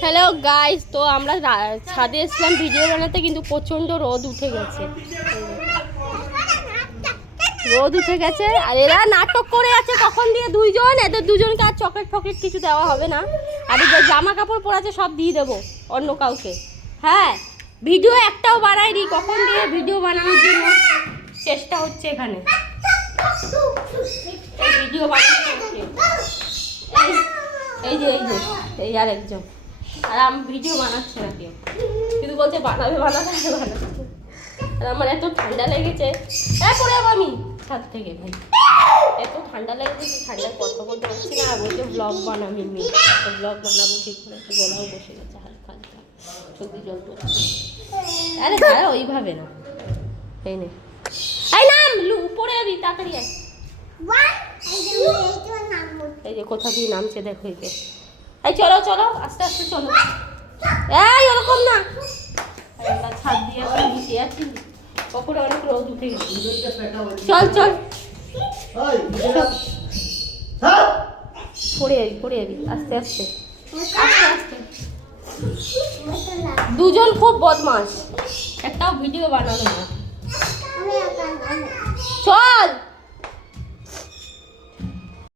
Hello guys, তো আমরা ছাদে এসলাম ভিডিও বানাতে, কিন্তু প্রচণ্ড রোদ উঠে গেছে। রোদ উঠে গেছে আর এরা নাটক করে আছে কখন দিয়ে দুইজন, এদের দুজনকে আর চকলেট ফকলেট কিছু দেওয়া হবে না। আর এদের জামা কাপড় পরে আছে সব দিয়ে দেবো অন্য কাউকে। হ্যাঁ, ভিডিও একটাও বানাইনি, কখন দিয়ে ভিডিও বানানোর জন্য চেষ্টা হচ্ছে এখানে। এই ভিডিও বানাচ্ছে, এই যে এই আর একজন, আর আমি ভিডিও বানাচ্ছি না কেউ, কিন্তু বলছে বানাবে বানাচ্ছে। আর আমার এত ঠান্ডা লেগেছে, পরে আমি ছাদ থেকে ভাই এত ঠান্ডা লেগেছে, ঠান্ডায় কথা বলতে পারছি না। বলছে ব্লগ বানাবি, ব্লগ বানাবো ঠিক করে, একটু গলাও বসে গেছে হালকা হালকা, সর্দি জল পড়ছে। আরে দাঁড়া, ওইভাবে না, এই নে, এই নাম উপরে যাবি তাড়াতাড়ি। এই যে কোথা দিয়ে নামছে দেখো, এই যে এই চলো চলো আস্তে আস্তে চলো। এই ওরকম না, ছাদ দিয়ে এখন বসে আছি, কখনো অনেক রোদ উঠে গেছে। চল চল পড়ে যাবি আস্তে আস্তে আস্তে আস্তে। দুজন খুব বদমাস, একটাও ভিডিও বানানো না। চল।